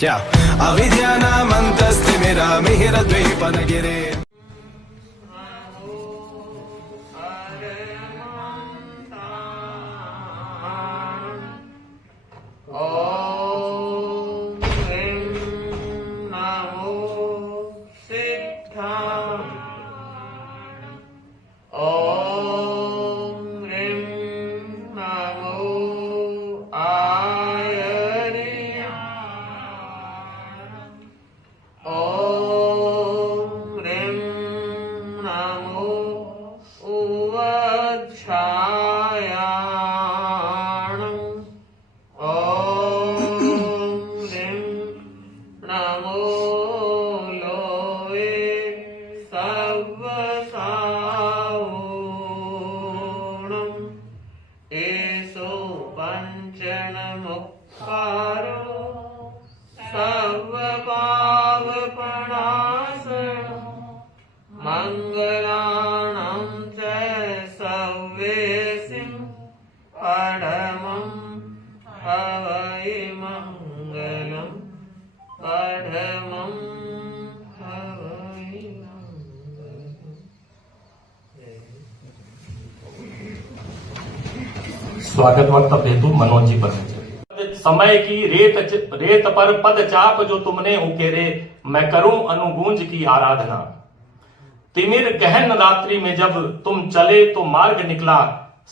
क्या अविद्यानामन्तस्तिमिरामिहिरद्वीपनगिरे मंगलानां च सव्येसिं परमं हवै मंगलम् परमं हवै स्वागत वक्तव्य हेतु मनोज जी पर समय की रेत पर पद चाप जो तुमने उकेरे, मैं करूं अनुगूंज की आराधना। तिमिर गहन रात्रि में जब तुम चले तो मार्ग निकला,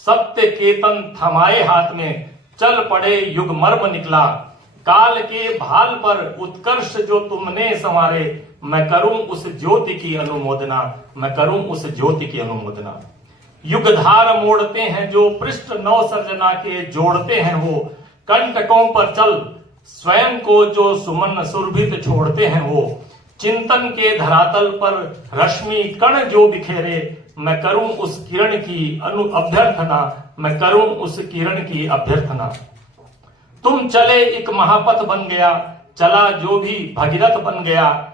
सत्य केतन थमाए हाथ में चल पड़े युग मर्म निकला। काल के भाल पर उत्कर्ष जो तुमने संवारे, मैं करूं उस ज्योति की अनुमोदना, मैं करूं उस ज्योति की अनुमोदना। युग धार मोड़ते हैं जो पृष्ठ नव सर्जना के जोड़ते हैं वो, कंटकों पर चल स्वयं को जो सुमन सुरभित छोड़ते हैं वो। चिंतन के धरातल पर रश्मि कण जो बिखेरे, मैं करूं उस किरण की अभ्यर्थना, मैं करूं उस किरण की अभ्यर्थना। तुम चले एक महापथ बन गया, चला जो भी भगीरथ बन गया।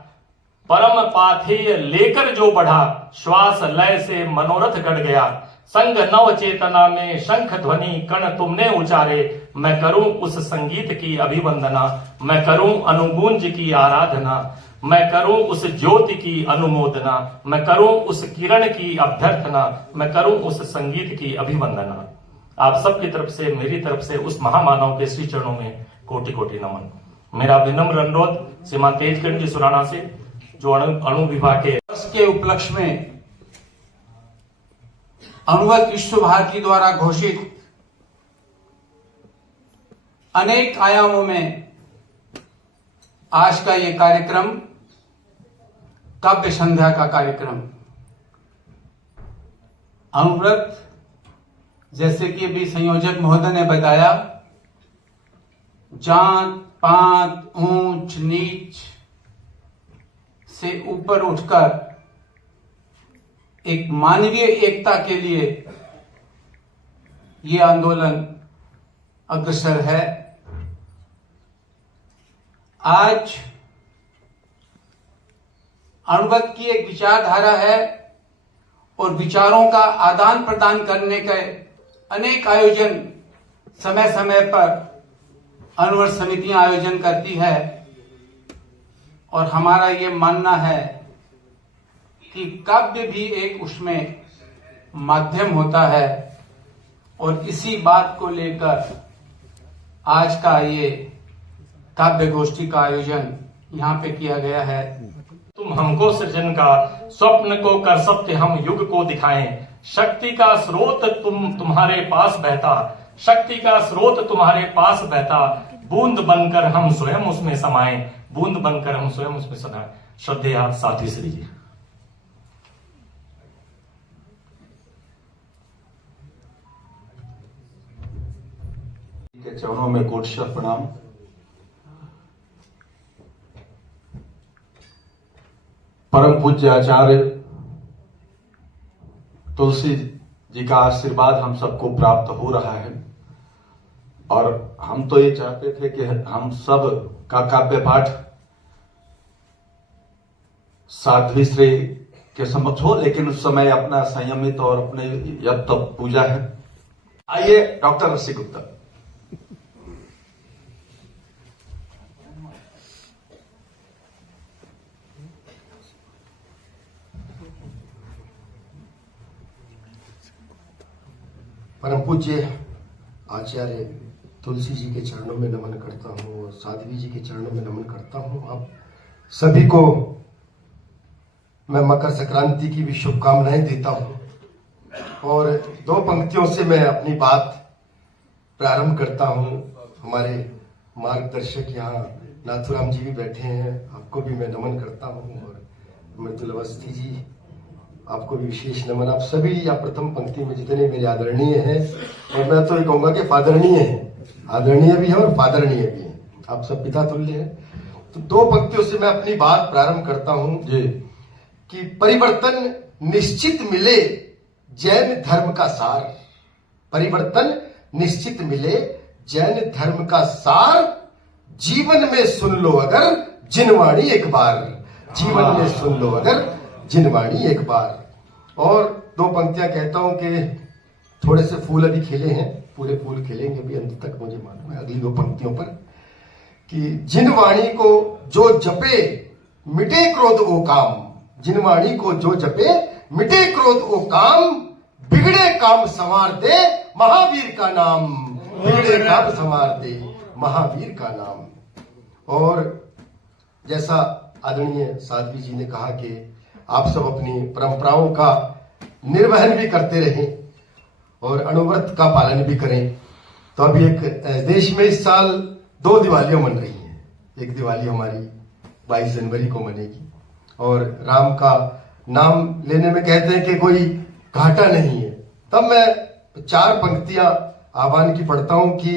परम पाथेय लेकर जो बढ़ा, श्वास लय से मनोरथ गढ़ गया। संग नव चेतना में शंख ध्वनि कण तुमने उचारे, मैं करूं उस संगीत की अभिवंदना, मैं करूं अनुगूंज की आराधना, मैं करूं उस ज्योति की अनुमोदना, मैं करूं उस किरण की अभ्यर्थना, मैं करूं उस संगीत की अभिवंदना। आप सबकी तरफ से, मेरी तरफ से उस महामानव के श्री चरणों में कोटि कोटि नमन। मेरा विनम्र अनुरोध श्रीमान तेजकिरण जी सुराना से, जो अणु विभाग के उपलक्ष्य में अणुवत विश्व भारती द्वारा घोषित अनेक आयामों में आज का ये कार्यक्रम काव्य संध्या का कार्यक्रम, अणुव्रत जैसे कि अभी संयोजक महोदय ने बताया, जात पात ऊंच नीच से ऊपर उठकर एक मानवीय एकता के लिए ये आंदोलन अग्रसर है। आज अणुवत की एक विचारधारा है और विचारों का आदान प्रदान करने के अनेक आयोजन समय समय पर अणुवत समितियां आयोजन करती है, और हमारा ये मानना है कि काव्य भी एक उसमें माध्यम होता है, और इसी बात को लेकर आज का ये काव्य गोष्ठी का आयोजन यहाँ पे किया गया है। तुम हमको सृजन का स्वप्न को कर सत्य हम युग को दिखाएं। शक्ति का स्रोत तुम्हारे पास बहता, शक्ति का स्रोत तुम्हारे पास बहता। बूंद बनकर हम स्वयं उसमें समाएं, बूंद बनकर हम स्वयं उसमें समाएं। श्रद्धेय साध्वी श्री जी। के चरणों में कोटशः प्रणाम। परम पूज्य आचार्य तुलसी जी का आशीर्वाद हम सबको प्राप्त हो रहा है, और हम तो ये चाहते थे कि हम सब का काव्य पाठ साध्वी श्री के समक्ष हो, लेकिन उस समय अपना संयमित और अपने जब तब पूजा है। आइए डॉक्टर ऋषि गुप्ता। परम पूज्य आचार्य तुलसी जी के चरणों में नमन करता हूँ और साध्वी जी के चरणों में नमन करता हूँ। आप सभी को मैं मकर संक्रांति की भी शुभकामनाएं देता हूँ और दो पंक्तियों से मैं अपनी बात प्रारंभ करता हूँ। हमारे मार्गदर्शक यहाँ नाथुराम जी भी बैठे हैं, आपको भी मैं नमन करता हूँ और मृदुल अवस्थी जी आपको भी विशेष नमन। आप सभी या प्रथम पंक्ति में जितने मेरे आदरणीय हैं, और मैं तो ये कहूंगा कि फादरणीय हैं, आदरणीय भी है और फादरणीय भी है, आप सब पिता तुल्य हैं। तो दो पंक्तियों से मैं अपनी बात प्रारंभ करता हूं जी। कि परिवर्तन निश्चित मिले जैन धर्म का सार, परिवर्तन निश्चित मिले जैन धर्म का सार, जीवन में सुन लो अगर जिनवाणी एक बार, जीवन में सुन लो अगर जिनवाणी एक बार। और दो पंक्तियां कहता हूं कि थोड़े से फूल अभी खिले हैं, पूरे फूल खिलेंगे भी अंत तक, मुझे मालूम है अगली दो पंक्तियों पर, कि जिनवाणी को जो जपे मिटे क्रोध ओ काम, जिनवाणी को जो जपे मिटे क्रोध ओ काम, बिगड़े काम संवार दे महावीर का नाम, बिगड़े काम संवार दे महावीर का नाम। और जैसा आदरणीय साध्वी जी ने कहा कि आप सब अपनी परंपराओं का निर्वहन भी करते रहें और अणुव्रत का पालन भी करें। तो अभी एक देश में इस साल दो दिवालियां मन रही हैं। एक दिवाली हमारी 22 जनवरी को मनेगी और राम का नाम लेने में कहते हैं कि कोई घाटा नहीं है। तब मैं चार पंक्तियां आह्वान की पढ़ता हूं कि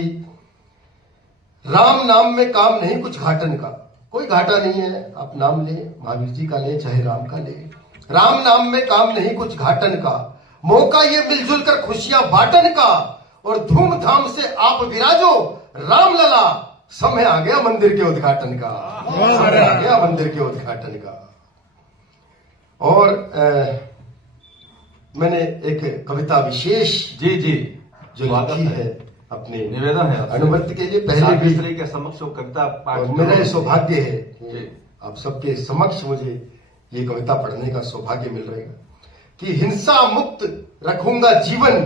राम नाम में काम नहीं कुछ घाटन का, कोई घाटा नहीं है, आप नाम लें, महावीर जी का लें चाहे राम का लें। राम नाम में काम नहीं कुछ घाटन का, मौका ये मिलजुल कर खुशियां बांटन का, और धूमधाम से आप विराजो राम लला, समय आ गया मंदिर के उद्घाटन का, समय आ गया मंदिर के उद्घाटन का। और मैंने एक कविता विशेष जी जी जो लिखी है अपने निवेदन है अनुवर्त के लिए, पहले भी के समक्ष वो कविता पाठ, और मेरा ये सौभाग्य है कि आप सबके समक्ष मुझे ये कविता पढ़ने का सौभाग्य मिल रहेगा कि हिंसा मुक्त रखूंगा जीवन,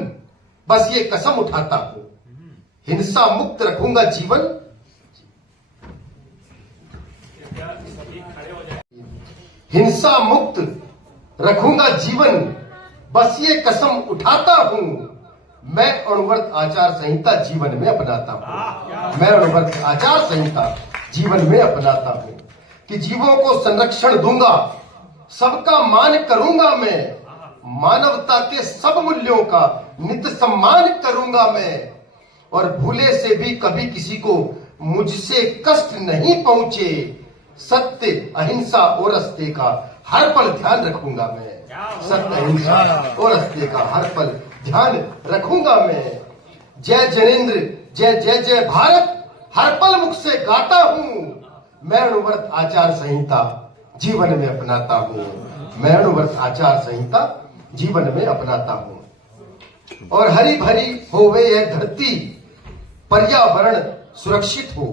बस ये कसम उठाता हूं, हिंसा मुक्त रखूंगा जीवन, हिंसा मुक्त रखूंगा जीवन, बस ये कसम उठाता हूं, मैं अणुव्रत आचार संहिता जीवन में अपनाता हूं, मैं अणुव्रत आचार संहिता जीवन में अपनाता हूं, कि जीवों को संरक्षण दूंगा, सबका मान करूंगा मैं, मानवता के सब मूल्यों का नित सम्मान करूंगा मैं, और भूले से भी कभी किसी को मुझसे कष्ट नहीं पहुंचे, सत्य अहिंसा और रस्ते का हर पल ध्यान रखूंगा मैं, सत्य अहिंसा और रस्ते का हर पल ध्यान रखूंगा मैं। जय जनेन्द्र जय जय जय भारत हर पल मुख से गाता हूं, मैं अणुव्रत आचार संहिता जीवन में अपनाता हूं, मैं अणुव्रत आचार संहिता जीवन में अपनाता हूं। और हरी भरी होवे यह धरती, पर्यावरण सुरक्षित हो,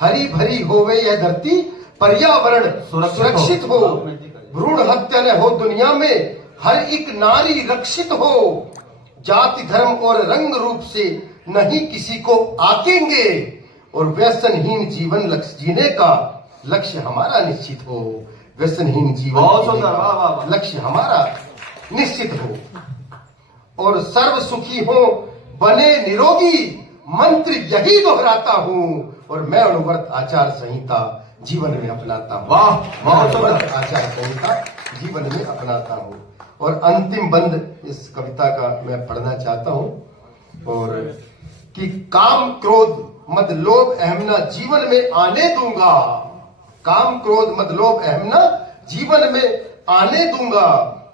हरी भरी होवे यह धरती, पर्यावरण सुरक्षित हो, भ्रूण हत्या न हो दुनिया में, हर एक नारी रक्षित हो, जाति धर्म और रंग रूप से नहीं किसी को आकेंगे, और व्यसनहीन जीवन लक्ष्य जीने का लक्ष्य हमारा निश्चित हो, व्यसनहीन जीवन लक्ष्य हमारा निश्चित हो, और सर्व सुखी हो बने निरोगी, मंत्र यही दोहराता हूं, और मैं अणुव्रत आचार संहिता जीवन में अपनाता हूं, वाह अणुव्रत आचार संहिता जीवन में अपनाता हूं। और अंतिम बंद इस कविता का मैं पढ़ना चाहता हूं, और कि काम क्रोध मद लोभ अहमना जीवन में आने दूंगा, काम क्रोध मद लोभ अहमना जीवन में आने दूंगा,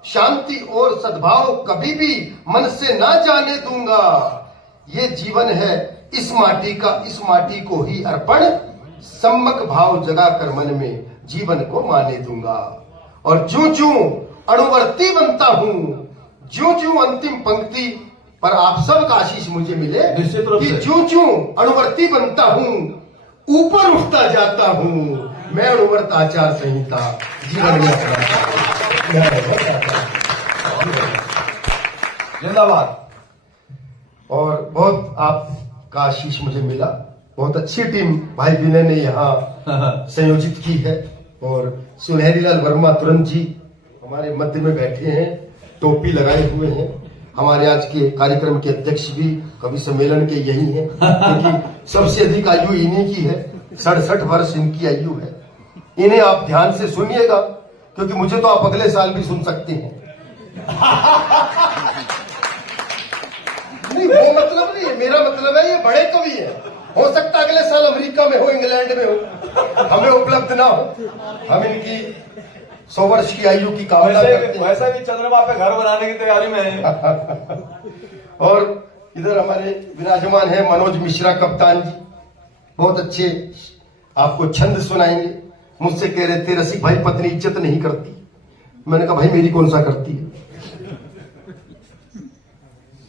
शांति और सद्भाव कभी भी मन से ना जाने दूंगा, ये जीवन है इस माटी का, इस माटी को ही अर्पण, सम्मक भाव जगा कर मन में जीवन को माने दूंगा। और ज्यों ज्यों अणुवर्ती बनता हूं, ज्यों ज्यों अंतिम पंक्ति पर आप सबका आशीष मुझे मिले, निश्चित रूप कि से ज्यों ज्यों अणुवर्ती बनता हूं, ऊपर उठता जाता हूं, मैं अणुव्रत आचार संहिता जीवन में अपनाता हूं। जिंदाबाद। बहुत आपका आशीष मुझे मिला। बहुत अच्छी टीम भाई विनय ने यहाँ संयोजित की है। और सुनहरी लाल वर्मा तुरंत जी हमारे मध्य में बैठे हैं, टोपी लगाए हुए हैं। हमारे आज के कार्यक्रम के अध्यक्ष भी कवि सम्मेलन के यही हैं, क्योंकि सबसे अधिक आयु इन्हीं की है, 67 वर्ष इनकी आयु है। इन्हें आप ध्यान से सुनिएगा, क्योंकि मुझे तो आप अगले साल भी सुन सकते हैं। नहीं, वो मतलब नहीं है, मेरा मतलब है ये बड़े कवि है। हो सकता है अगले साल अमेरिका में हो, इंग्लैंड में हो, हमें उपलब्ध ना हो। हम इनकी 100 वर्ष की आयु की कामना करते हैं। वैसा भी चंद्रमा पे घर बनाने की तैयारी में है। और इधर हमारे विराजमान है मनोज मिश्रा कप्तान जी, बहुत अच्छे आपको छंद सुनाएंगे। मुझसे कह रहे थे रसिक भाई पत्नी इज्जत नहीं करती। मैंने कहा भाई मेरी कौन सा करती है?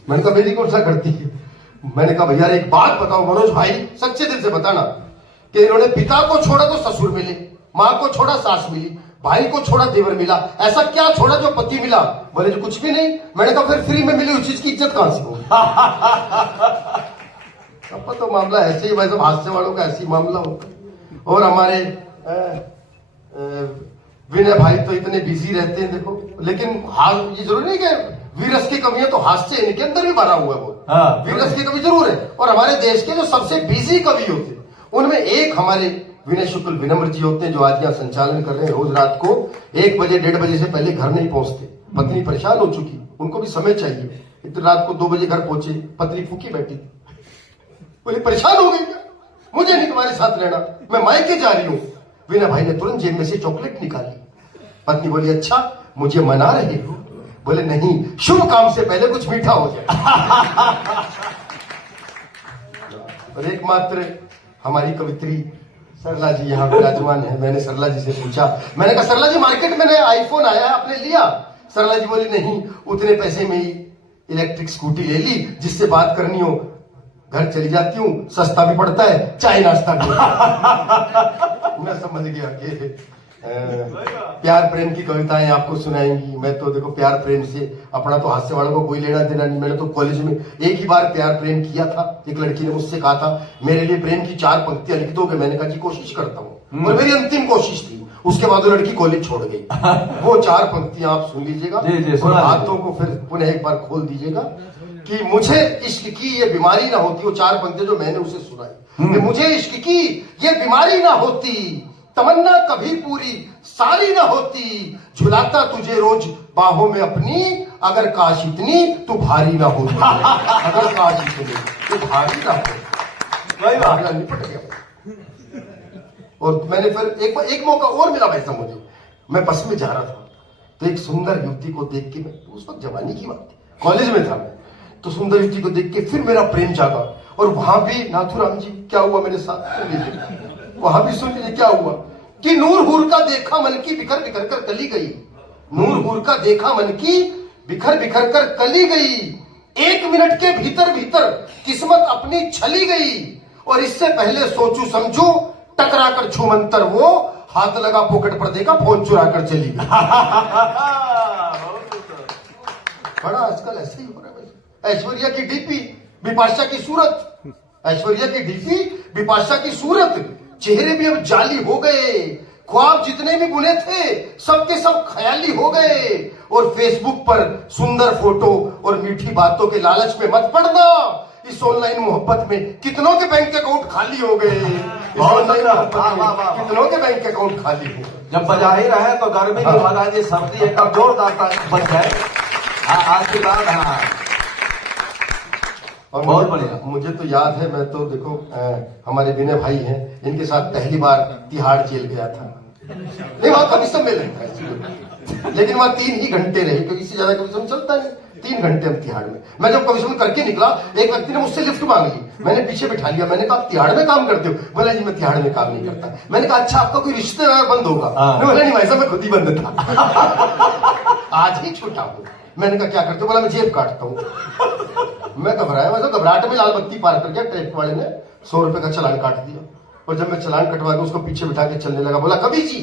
मैंने कहा मेरी कौन सा करती है? मैंने कहा भैया एक बात बताओ मनोज भाई, सच्चे दिल से बताना कि इन्होंने पिता को छोड़ा तो ससुर मिले, माँ को छोड़ा सास मिली, भाई को छोड़ा देवर मिला, ऐसा क्या छोड़ा जो पति मिला? बोले जो कुछ भी नहीं। मैंने कहा फिर फ्री में मिली उस चीज की इज्जत कहां से होगी? अब तो मामला ऐसे ही, वैसे हास्य वालों का ऐसे ही मामला होता। और हमारे विनय भाई तो इतने बिजी रहते हैं देखो, लेकिन ये जरूरी नहीं कि वीरस की कमी है तो हास्य इनके अंदर भी भरा हुआ है। वो वीरस की कमी जरूर है। और हमारे देश के जो सबसे बिजी कवि होते हैं उनमें एक हमारे विनय शुक्ल विनम्र जी होते हैं, जो आज यहाँ संचालन कर रहे हैं। रोज रात को 1 बजे 1:30 बजे से पहले घर नहीं पहुंचते। पत्नी परेशान हो चुकी, उनको भी समय चाहिए। इतनी रात को 2 बजे घर पहुंचे, पत्नी फूकी बैठी थी, बोली परेशान हो गई क्या? मुझे नहीं तुम्हारे साथ रहना, मैं मायके जा रही हूँ। विनय भाई ने तुरंत जेब में से चॉकलेट निकाली। पत्नी बोली अच्छा मुझे मना रहे हो? बोले नहीं, शुभ काम से पहले कुछ मीठा हो जाए। और एकमात्र हमारी कवित्री सरला जी यहाँ विराजमान है। मैंने सरला जी से पूछा, मैंने कहा सरला जी मार्केट में नया आईफोन आया है, आपने लिया? सरला जी बोली नहीं, उतने पैसे में ही इलेक्ट्रिक स्कूटी ले ली, जिससे बात करनी हो घर चली जाती हूँ, सस्ता भी पड़ता है, चाय नाश्ता भी। मैं समझ गया कि प्यार प्रेम की कविताएं आपको सुनाएंगी। मैं तो देखो प्यार प्रेम से अपना तो हास्य वालों को कोई लेना देना नहीं। मैंने तो कॉलेज में एक ही बार प्यार प्रेम किया था। एक लड़की ने मुझसे कहा था मेरे लिए प्रेम की 4 पंक्तियां लिख दोगे? मैंने कहा जी कोशिश करता हूँ। और मेरी अंतिम कोशिश थी। उसके बाद वो लड़की कॉलेज छोड़ गई। वो 4 पंक्तियां आप सुन लीजिएगा और हाथों को फिर पुनः एक बार खोल दीजिएगा कि मुझे इश्क की ये बीमारी ना होती। वो 4 पंक्तियां जो मैंने उसे सुनाई, मुझे इश्क की ये बीमारी ना होती, तमन्ना कभी पूरी सारी ना होती, झुलाता तुझे रोज बाहों में अपनी, अगर काश इतनी तू भारी ना होती। अगर काश इतनी तू भारी ना होती। निपट गया। और मैंने फिर एक मौका और मिला वैसा मुझे। मैं बस में जा रहा था तो एक सुंदर युवती को देख के, मैं उस वक्त जवानी की बात थी, कॉलेज में था मैं, तो सुंदर युवती को देख के फिर मेरा प्रेम जागा। और वहां भी नाथुराम जी क्या हुआ मेरे साथ सुन लीजिए। वहां भी सुन लीजिए क्या हुआ कि नूर हूर का देखा मन की बिखर बिखर कर कली गई। नूर हूर का देखा मन की बिखर बिखर कर कली गई। 1 मिनट के भीतर भीतर किस्मत अपनी छली गई। और इससे पहले सोचू समझू टकरा कर छूमंतर वो, हाथ लगा पॉकेट पर देखा फोन चुरा कर चली गई। बड़ा आजकल ऐसे ही हो रहा है। ऐश्वर्या की डीपी बिपाशा की सूरत, ऐश्वर्या की डीपी बिपाशा की सूरत, चेहरे भी अब जाली हो गए। ख्वाब जितने भी बुने थे सबके सब ख्याली हो गए। और फेसबुक पर सुंदर फोटो और मीठी बातों के लालच में मत पड़ना। इस ऑनलाइन मोहब्बत में कितनों के बैंक अकाउंट खाली हो गए। कितनों के बैंक अकाउंट खाली हो गए। जब बजा ही रहे तो गर्मी की बजा दी, सर्दी एकदम जोरदार बन जाए। आज की बात है। और बहुत बढ़िया। मुझे तो याद है, मैं तो देखो हमारे विनय भाई हैं, इनके साथ पहली बार तिहाड़ जेल गया था। नहीं वहां कभी सम्मेलन था, लेकिन वहां 3 ही घंटे रहे, क्योंकि इससे ज्यादा कभी समय चलता नहीं। 3 घंटे हम तिहाड़ में। मैं जब कभी समय करके निकला, एक व्यक्ति ने मुझसे लिफ्ट मांग ली, मैंने पीछे बिठा लिया। मैंने कहा तिहाड़ में काम करते हो? बोला जी मैं तिहाड़ में काम नहीं करता। मैंने कहा अच्छा आपका कोई रिश्तेदार बंद होगा? बोला नहीं भाई साहब मैं खुद ही बंद था। आज ही छूटा हूं। मैंने कहा क्या करते हो? बोला मैं जेब काटता हूँ। मैं घबराया, मैं तो घबराहट में लाल बत्ती पार कर गया। ट्रैफिक वाले ने 100 रुपए का चालान काट दिया। और जब मैं चालान कटवा के उसको पीछे बिठा के चलने लगा, बोला कभी जी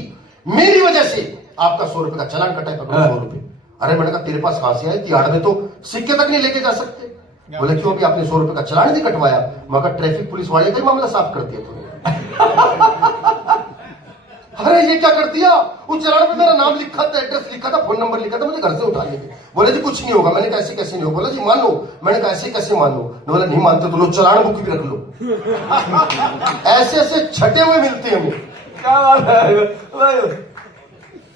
मेरी वजह से आपका 100 रुपए का चालान कटा है, 100 रुपए। अरे मैंने कहा तेरे पास कहां से आए? तिहाड़ में तो सिक्के तक नहीं लेके जा सकते। बोले क्यों, अभी आपने 100 रुपए का चालान नहीं कटवाया? मैं कहा ट्रैफिक पुलिस वाले का ही मामला साफ कर दिया तुमने। अरे ये क्या कर दिया? उस चालान पे मेरा नाम लिखा था, एड्रेस लिखा था, फोन नंबर लिखा था, मुझे घर से उठा लेंगे। बोले जी कुछ नहीं होगा। मैंने कहा ऐसे कैसे नहीं होगा? बोला जी मान लो। मैंने कहा ऐसे कैसे मान लो? बोला नहीं मानते तो लो चालान बुक भी रख लो। ऐसे ऐसे छटे हुए मिलते हैं हमें। क्या बात है।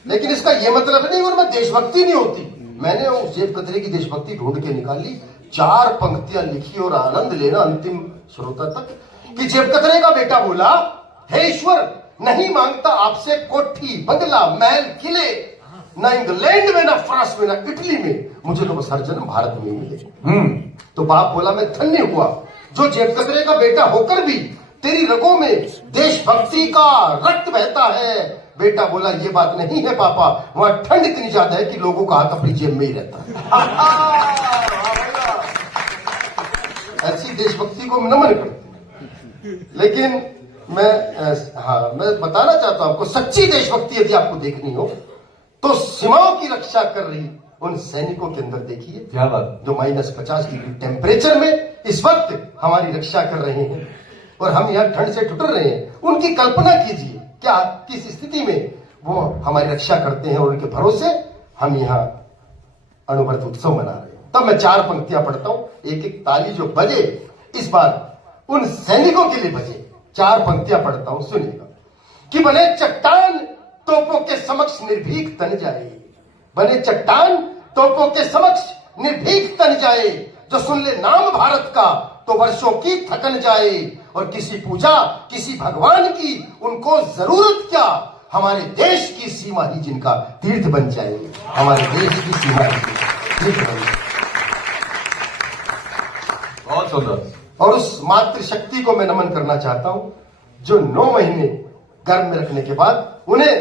लेकिन इसका ये मतलब नहीं उनमें देशभक्ति नहीं होती। मैंने उस जेब कतरे की देशभक्ति ढूंढ के निकाली, 4 पंक्तियां लिखी और आनंद लेना अंतिम श्रोता तक। कि जेब कतरे का बेटा बोला, हे ईश्वर, नहीं मांगता आपसे कोठी बंगला महल किले, ना इंग्लैंड में, ना फ्रांस में, ना इटली में, मुझे तो बस हर जन्म भारत में ही मिले। तो बाप बोला मैं धन्य हुआ जो जेब कतरे का बेटा होकर भी तेरी रगों में देशभक्ति का रक्त बहता है। बेटा बोला ये बात नहीं है पापा, वहां ठंड इतनी ज्यादा है कि लोगों का हाथ अपनी जेब में ही रहता है। ऐसी देशभक्ति को नमन करते। लेकिन मैं बताना चाहता हूं आपको, सच्ची देशभक्ति यदि आपको देखनी हो तो सीमाओं की रक्षा कर रही उन सैनिकों के अंदर देखिए, क्या बात, जो -50 डिग्री टेम्परेचर में इस वक्त हमारी रक्षा कर रहे हैं और हम यहाँ ठंड से ठुटर रहे हैं। उनकी कल्पना कीजिए क्या किस स्थिति में वो हमारी रक्षा करते हैं और उनके भरोसे हम यहाँ अणुव्रत उत्सव मना रहे हैं। तब मैं 4 पंक्तियां पढ़ता हूं, एक एक ताली जो बजे इस बार उन सैनिकों के लिए बजे। 4 पंक्तियां पढ़ता हूं, सुनिएगा। कि बने चट्टान तोपों के समक्ष निर्भीक तन जाए, बने चट्टान तोपों के समक्ष निर्भीक तन जाए, जो सुन ले नाम भारत का तो वर्षों की थकन जाए, और किसी पूजा किसी भगवान की उनको जरूरत क्या, हमारे देश की सीमा ही जिनका तीर्थ बन जाए, हमारे देश की सीमा ही तीर्थ बन जाए। बहुत सुंदर। और उस मातृशक्ति को मैं नमन करना चाहता हूं जो 9 महीने गर्भ में रखने के बाद उन्हें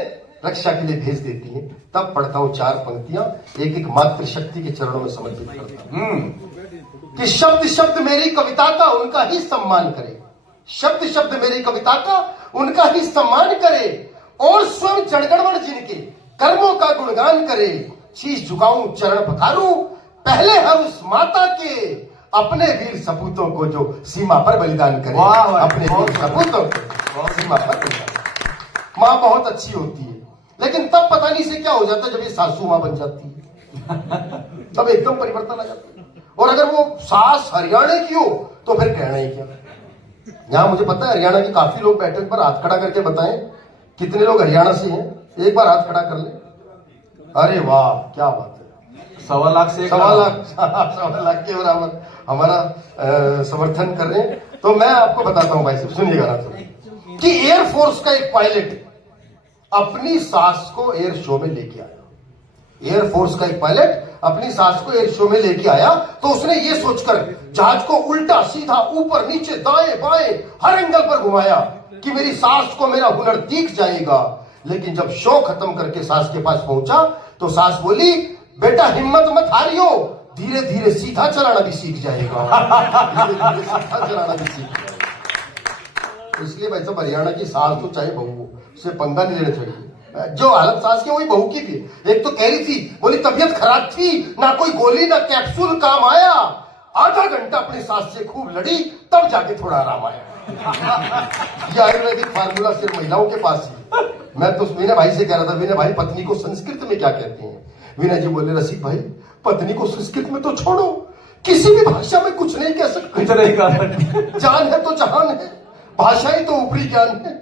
रक्षा के लिए भेज देती है। तब पढ़ता हूं 4 पंक्तियां, एक एक मातृशक्ति के चरणों में समर्पित करता हूं। कि शब्द शब्द मेरी कविता का उनका ही सम्मान करे, शब्द शब्द मेरी कविता का उनका ही सम्मान करे, और स्वयं चढ़गड़बड़ जिनके कर्मों का गुणगान करे। शीश झुकाऊं चरण पखारूं पहले हर उस माता के, अपने वीर सपूतों को जो सीमा पर बलिदान करे। अपने वीर सपूतों को सीमा पर बलिदान। माँ बहुत अच्छी होती है, लेकिन तब पता नहीं से क्या हो जाता है जब ये सासू माँ बन जाती है, तब एकदम परिवर्तन आ जाता है। और अगर वो सास हरियाणा की हो तो फिर कहना ही क्या। यहां मुझे पता है हरियाणा के काफी लोग बैठे, पर हाथ खड़ा करके बताएं कितने लोग हरियाणा से हैं, एक बार हाथ खड़ा कर ले। अरे वाह क्या बात है, 1.25 लाख से 1.25 लाख के बराबर हमारा समर्थन कर रहे हैं। तो मैं आपको बताता हूं भाई साहब, सुनिएगा ना तो, कि एयरफोर्स का एक पायलट अपनी सास को एयर शो में लेके आया। एयरफोर्स का एक पायलट अपनी सास को एयर शो में लेके आया तो उसने ये सोचकर जहाज को उल्टा सीधा ऊपर नीचे दाएं बाएं हर एंगल पर घुमाया कि मेरी सास को मेरा हुनर दिख जाएगा। लेकिन जब शो खत्म करके सास के पास पहुंचा तो सास बोली, बेटा हिम्मत मत हारियो, धीरे धीरे सीधा चलाना भी सीख जाएगा। धीरे धीरे सीधा चलाना भी सीख जाएगा। इसलिए भाई साहब हरियाणा की सास तो चाहे बहू हो, उससे पंगा नहीं लेना चाहिए। जो हालत सास की वही बहू की भी। एक तो कह रही थी, बोली तबीयत खराब थी, ना कोई गोली ना कैप्सूल काम आया, आधा घंटा अपनी सास से खूब लड़ी, तब जाके थोड़ा आराम आया। ये आयुर्वेदिक फार्मूला सिर्फ महिलाओं के पास ही। मैं तो वीना भाई से कह रहा था, वीना भाई पत्नी को संस्कृत में क्या कहते हैं? वीना जी बोले, रसिक भाई पत्नी को संस्कृत में तो छोड़ो, किसी भी भाषा में कुछ नहीं कह सकते। जान है तो जहान है, भाषा ही तो ऊपरी ज्ञान है।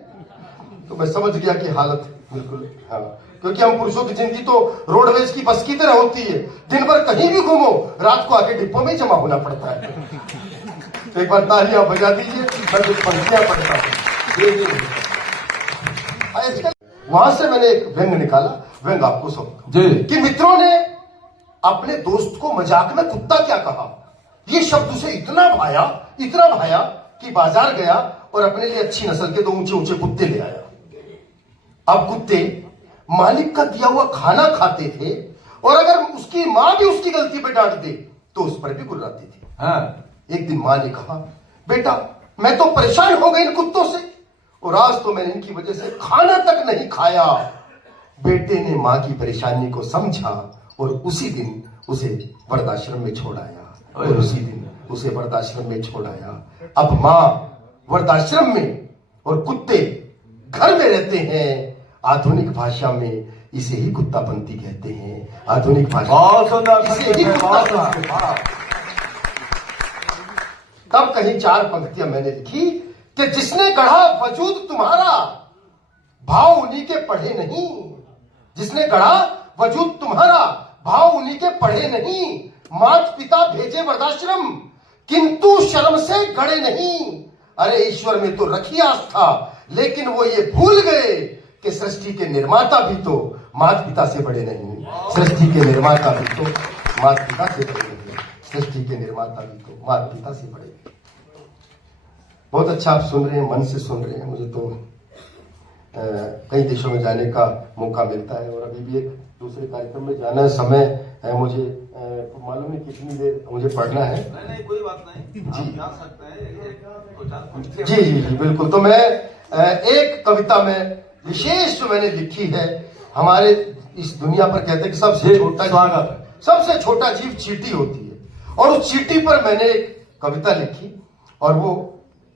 तो मैं समझ गया कि हालत बिल्कुल, हाँ, क्योंकि हम पुरुषों की जिंदगी तो रोडवेज की बस की तरह होती है, दिन भर कहीं भी घूमो, रात को आके डिब्बों में जमा होना पड़ता है। तो एक बार तालियां बजा दीजिए, मैं कुछ पंक्तियां पढ़ता हूं। वहां से मैंने एक व्यंग निकाला, व्यंग आपको सब कि मित्रों ने अपने दोस्त को मजाक में कुत्ता क्या कहा। ये शब्द उसे इतना भाया कि बाजार गया और अपने लिए अच्छी नस्ल के 2 ऊंचे ऊंचे कुत्ते ले आया। अब कुत्ते मालिक का दिया हुआ खाना खाते थे और अगर उसकी मां भी उसकी गलती पे डांट दे तो उस पर भी गुर्राती थी। हाँ। एक दिन मां ने कहा, बेटा मैं तो परेशान हो गई इन कुत्तों से, और आज तो मैंने इनकी वजह से खाना तक नहीं खाया। बेटे ने मां की परेशानी को समझा और उसी दिन उसे वृद्धाश्रम में छोड़ आया। और उसी दिन उसे वृद्धाश्रम में छोड़ आया। अब माँ वृद्धाश्रम में और कुत्ते घर में रहते हैं। आधुनिक भाषा में इसे ही कुत्तापंथी कहते हैं। आधुनिक भाषा बहुत सुंदर, इसे ही कुत्तापंथी। तब कहीं 4 पंक्तियां मैंने लिखी कि जिसने गढ़ा वजूद तुम्हारा, भाव उन्हीं के पढ़े नहीं। जिसने गढ़ा वजूद तुम्हारा, भाव उन्हीं के पढ़े नहीं। मात पिता भेजे वृद्धाश्रम, किंतु शर्म से गढ़े नहीं। अरे ईश्वर में तो रखी आस्था, लेकिन वो ये भूल गए कि सृष्टि के निर्माता भी तो माता पिता से बड़े नहीं। सृष्टि के निर्माता भी तो माता पिता से बड़े नहीं। सृष्टि के निर्माता भी तो माता पिता से बड़े नहीं। बहुत अच्छा आप सुन रहे हैं, मन से सुन रहे हैं। मुझे तो कई देशों में जाने का मौका मिलता है और अभी भी एक दूसरे कार्यक्रम में जाना है। समय है मुझे मालूम नहीं कितनी देर मुझे पढ़ना है। नहीं कोई बात नहीं, जी जा सकते हैं। जी जी जी बिल्कुल। तो मैं एक कविता में विशेष जो मैंने लिखी है, हमारे इस दुनिया पर कहते हैं कि सबसे छोटा स्वागत है। सबसे छोटा जीव चींटी होती है, और उस चींटी पर मैंने एक कविता लिखी और वो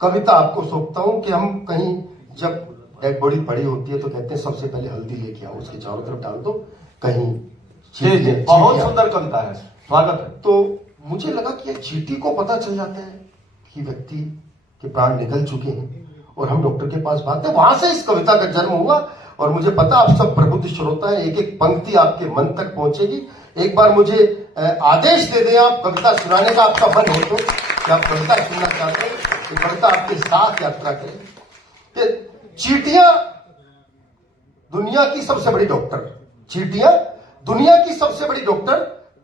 कविता आपको सौंपता हूं कि हम कहीं जब डेड बॉडी पड़ी होती है तो कहते हैं सबसे पहले हल्दी लेके आओ, उसके चारों तरफ डाल दो, कहीं बहुत सुंदर कविता है, स्वागत है। तो मुझे लगा कि चींटी को पता चल जाता है कि व्यक्ति के प्राण निकल चुके हैं और हम डॉक्टर के पास भागते हैं। वहां से इस कविता का जन्म हुआ और मुझे पता आप सब प्रबुद्ध श्रोता है, एक एक पंक्ति आपके मन तक पहुंचेगी। एक बार मुझे आदेश दे दें आप कविता सुनाने का, आपका मन हो तो कि आप कविता सुनना चाहते हैं, तो कविता आपके साथ यात्रा करें। चींटियां दुनिया की सबसे बड़ी डॉक्टर, चींटियां दुनिया की सबसे बड़ी डॉक्टर।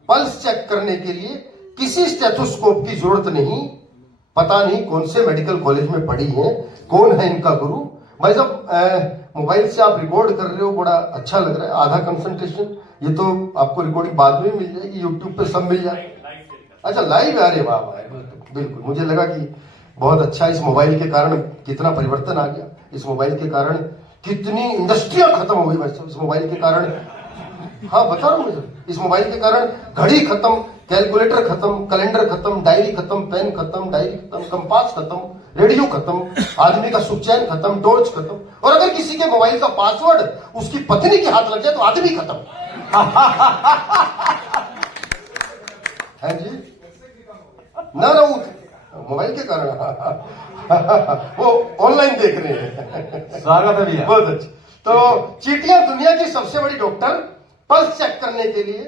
पल्स चेक करने के लिए किसी स्टेथोस्कोप की जरूरत नहीं। पता नहीं कौन से मेडिकल कॉलेज में पढ़ी हैं, कौन है इनका गुरु। भाई साहब मोबाइल से आप रिकॉर्ड कर रहे हो, बड़ा अच्छा लग रहा है, आधा कंसंट्रेशन। ये तो आपको रिकॉर्डिंग बाद में मिल जाएगी, यूट्यूब पे सब मिल जाए। अच्छा लाइव, अरे वाह वाह, बिल्कुल। मुझे लगा कि बहुत अच्छा, इस मोबाइल के कारण कितना परिवर्तन आ गया। इस मोबाइल के कारण कितनी इंडस्ट्रियां खत्म हो गई। वैसे इस मोबाइल के कारण, हाँ बता रहा हूं मुझे, इस मोबाइल के कारण घड़ी खत्म, कैलकुलेटर खत्म, कैलेंडर खत्म, डायरी खत्म, पेन खत्म, डायरी खत्म, कंपास खत्म, रेडियो खत्म, आदमी का सुख चैन खत्म, टॉर्च खत्म, और अगर किसी के मोबाइल का पासवर्ड उसकी पत्नी के हाथ लग जाए तो आदमी खत्म। है जी ना मोबाइल के कारण वो ऑनलाइन देख रहे हैं। स्वागत है भैया, बहुत अच्छा। तो चींटियां दुनिया की सबसे बड़ी डॉक्टर। पल्स चेक करने के लिए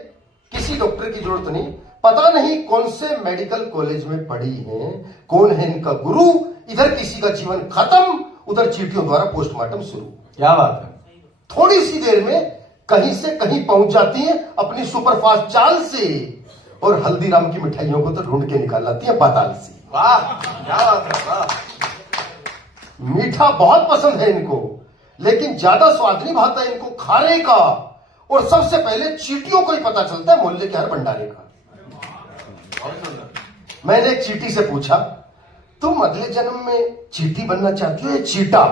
किसी डॉक्टर की जरूरत नहीं। पता नहीं कौन से मेडिकल कॉलेज में पढ़ी हैं, कौन है इनका गुरु। इधर किसी का जीवन खत्म, उधर चींटियों द्वारा पोस्टमार्टम शुरू। क्या बात है। थोड़ी सी देर में कहीं से कहीं पहुंच जाती हैं अपनी सुपरफास्ट चाल से, और हल्दीराम की मिठाइयों को तो ढूंढ के निकाल लाती है पाताल से। वाह क्या बात है, वाह। मीठा बहुत पसंद है इनको, लेकिन ज्यादा स्वाद नहीं भाता इनको खाने का। और सबसे पहले चींटियों को ही पता चलता है मोहल्ले के हर भंडारे का। मैंने एक चींटी से पूछा, तुम अगले जन्म में चींटी बनना चाहती हो या चीटा?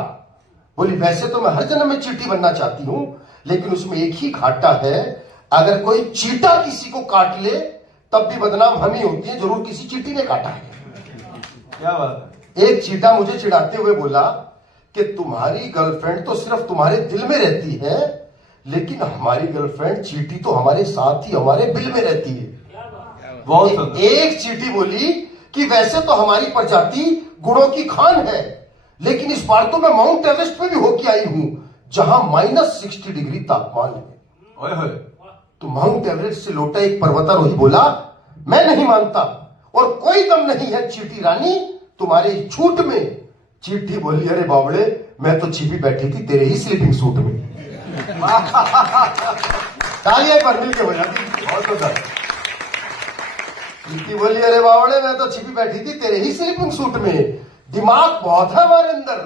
बोली वैसे तो मैं हर जन्म में चींटी बनना चाहती हूं, लेकिन उसमें एक ही घाटा है, अगर कोई चीटा किसी को काट ले तब भी बदनाम हम ही होती है, जरूर किसी चींटी ने काटा है। क्या बात है। एक चीटा मुझे चिढ़ाते हुए बोला कि तुम्हारी गर्लफ्रेंड तो सिर्फ तुम्हारे दिल में रहती है, लेकिन हमारी गर्लफ्रेंड चींटी तो हमारे साथ ही हमारे बिल में रहती है। बहुत एक चींटी बोली कि वैसे तो हमारी प्रजाति गुणों की खान है, लेकिन इस बार तो मैं माउंट एवरेस्ट पे भी होके आई हूं, जहां -60 डिग्री तापमान है। ओए होए। तो माउंट एवरेस्ट से लौटा एक पर्वतारोही बोला, मैं नहीं मानता, और कोई दम नहीं है चींटी रानी तुम्हारे झूठ में। चींटी बोली, अरे बावड़े, मैं तो छिपी बैठी थी तेरे ही स्लीपिंग सूट में। तालियां पर मिल के हो जाती। बहुत सुंदर। चींटी बोली, अरे बावड़े, मैं तो छिपी बैठी थी तेरे ही स्लीपिंग सूट में। दिमाग बहुत है हमारे अंदर,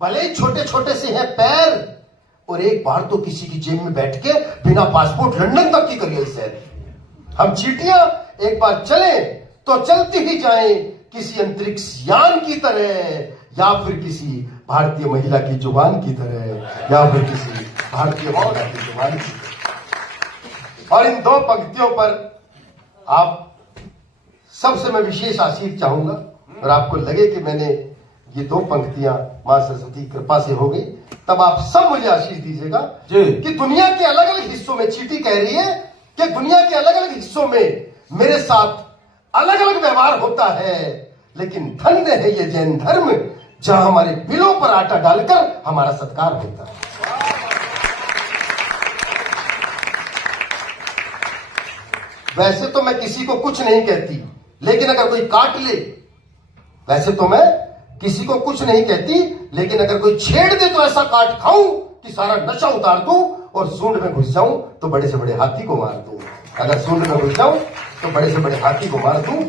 भले ही छोटे छोटे से हैं पैर, और एक बार तो किसी की जेब में बैठ के बिना पासपोर्ट लंदन तक की करिए सैर। हम चींटियां एक बार चले तो चलती ही जाएं, किसी अंतरिक्ष यान की तरह, या फिर किसी भारतीय महिला की जुबान की तरह, या फिर किसी भारतीय महिला की जुबान की तरह। और इन दो पंक्तियों पर आप सबसे मैं विशेष आशीष चाहूंगा और आपको लगे कि मैंने ये 2 पंक्तियां मां सरस्वती की कृपा से हो गई, तब आप सब मुझे आशीष दीजिएगा जी। कि दुनिया के अलग अलग हिस्सों में, चीटी कह रही है कि दुनिया के अलग अलग हिस्सों में मेरे साथ अलग अलग व्यवहार होता है, लेकिन धन्य है ये जैन धर्म जहां हमारे बिलों पर आटा डालकर हमारा सत्कार होता है। वैसे तो मैं किसी को कुछ नहीं कहती, लेकिन अगर कोई काट ले, वैसे तो मैं किसी को कुछ नहीं कहती, लेकिन अगर कोई छेड़ दे तो ऐसा काट खाऊं कि सारा नशा उतार दूं और सूंड में घुस जाऊं तो बड़े से बड़े हाथी को मार दूं। अगर सूंड में घुस जाऊं तो बड़े से बड़े हाथी को मार दूं।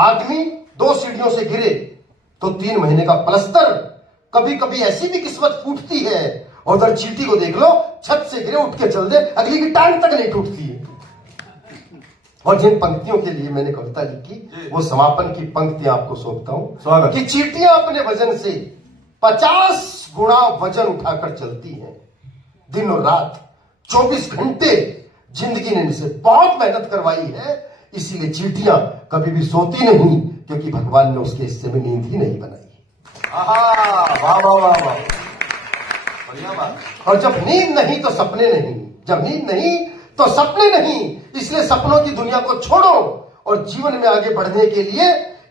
आदमी 2 सीढ़ियों से गिरे तो 3 महीने का प्लस्तर, कभी कभी ऐसी भी किस्मत फूटती है। और उधर चींटी को देख लो, छत से गिरे उठ के चल दे, अगली की टांग तक नहीं टूटती है। और जिन पंक्तियों के लिए मैंने कविता लिखी, वो समापन की पंक्तियां आपको सौंपता हूं कि चींटियां अपने वजन से 50 गुना वजन उठाकर चलती हैं, दिन और रात 24 घंटे जिंदगी ने इनसे बहुत मेहनत करवाई है, इसीलिए चींटियां कभी भी सोती नहीं, क्योंकि भगवान ने उसके हिस्से में नींद ही नहीं बनाई। वाह वाह वाह वाह, बढ़िया बात। और जब नींद नहीं तो सपने नहीं, जब नींद नहीं तो सपने नहीं, इसलिए सपनों की दुनिया को छोड़ो और जीवन में आगे बढ़ने के लिए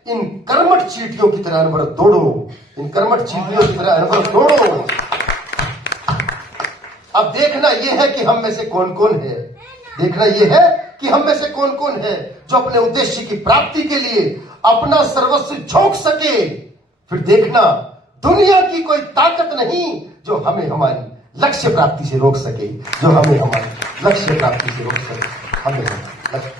इन कर्मठ चींटियों की तरह अनवरत दौड़ो, इन कर्मठ चींटियों की तरह अनवरत दौड़ो। अब देखना यह है कि हम में से कौन कौन है, देखना यह है कि हम में से कौन कौन है जो अपने उद्देश्य की प्राप्ति के लिए अपना सर्वस्व झोंक सके। फिर देखना दुनिया की कोई ताकत नहीं जो हमें हमारी लक्ष्य प्राप्ति से रोक सके, जो हमें हमारी लक्ष्य प्राप्ति से रोक सके। हमें लक्ष्य